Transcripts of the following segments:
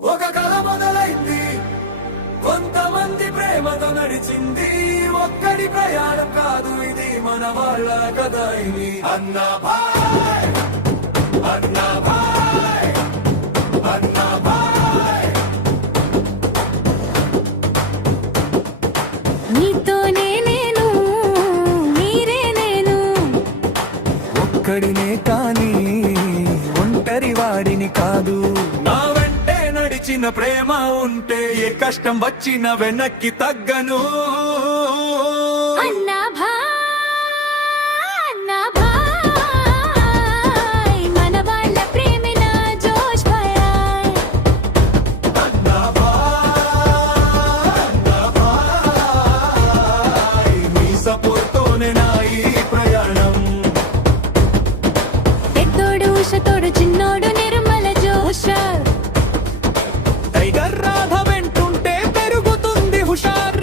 ఒక కల మొదలైంది, కొంతమంది ప్రేమతో నడిచింది. ఒక్కడి ప్రయాణం కాదు ఇది, మన వాళ్ళ కథ ఇది. అన్నా భాయ్, అన్నా భాయ్, అన్నా భాయ్. నీతోనే నేను, మీరే నేను. ఒక్కడినే కానీ ఒంటరి వాడిని కాదు. నా వెంటే నడిచిన ప్రేమ ఉంటే ఏ కష్టం వచ్చిన వెనక్కి తగ్గను. అన్నా భాయ్, అన్నా భాయ్, మన వాళ్ళ ప్రేమే నా జోష్ భయాయ్. అన్నా భాయ్, అన్నా భాయ్, మీ సపోర్ట్తోనే నా ఈ ప్రయాణం. పెద్దోడు ఉషతోడు చిన్నోడు నిర్మల జోష. టైగర్ రాధ వెంటుంటే పెరుగుతుంది హుషార్.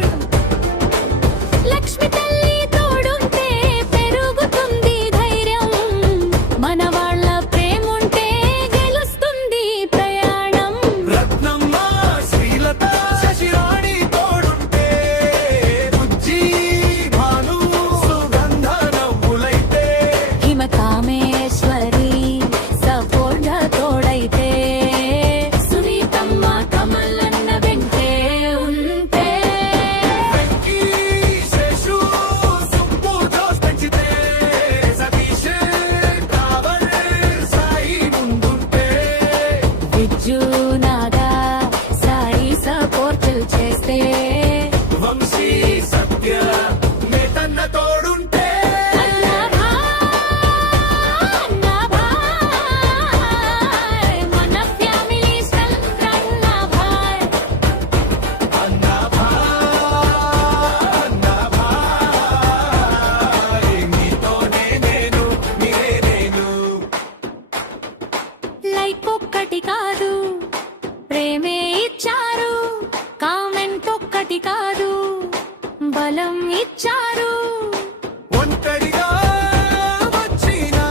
లక్ష్మి తల్లి తోడుంటే పెరుగుతుంది ధైర్యం. మన వాళ్ళ ప్రేముంటే గెలుస్తుంది ప్రయాణం. రత్నమ్మ, శ్రీలత, శశిరాణి తోడుంటే బుజ్జి, భాను, సుగంధ నవ్వులైతే. హిమ కామేశ్వరి సపోర్ట్ తోడైతే. సునీతమ్మ కమలన్న వెంటే ఉంటే. వెంకీ, శేషు, సుబ్బు జోస్ పెంచితే. సతీష్, కావల్, సాయి ముందుంటే. విజ్జు నాగా సాయి సపోర్ట్ చేస్తే. వంశీ, సత్య, నేతన్న తోడుంటే. అన్నా భాయ్, అన్నా భాయ్, మన ఫ్యామిలీ స్ట్రెంగ్త్ అన్నా భాయ్. అన్నా భాయ్, అన్నా భాయ్, నీతోనే నేను, మీరే నేను. లైక్ ఒక్కటి కాదు, ప్రేమే ఇచ్చారు. కామెంట్ ఒక్కటి కాదు, బలం ఇచ్చారు. ఒంటరిగా వచ్చినా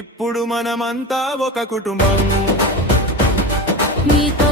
ఇప్పుడు మనమంతా ఒక కుటుంబం. నీతో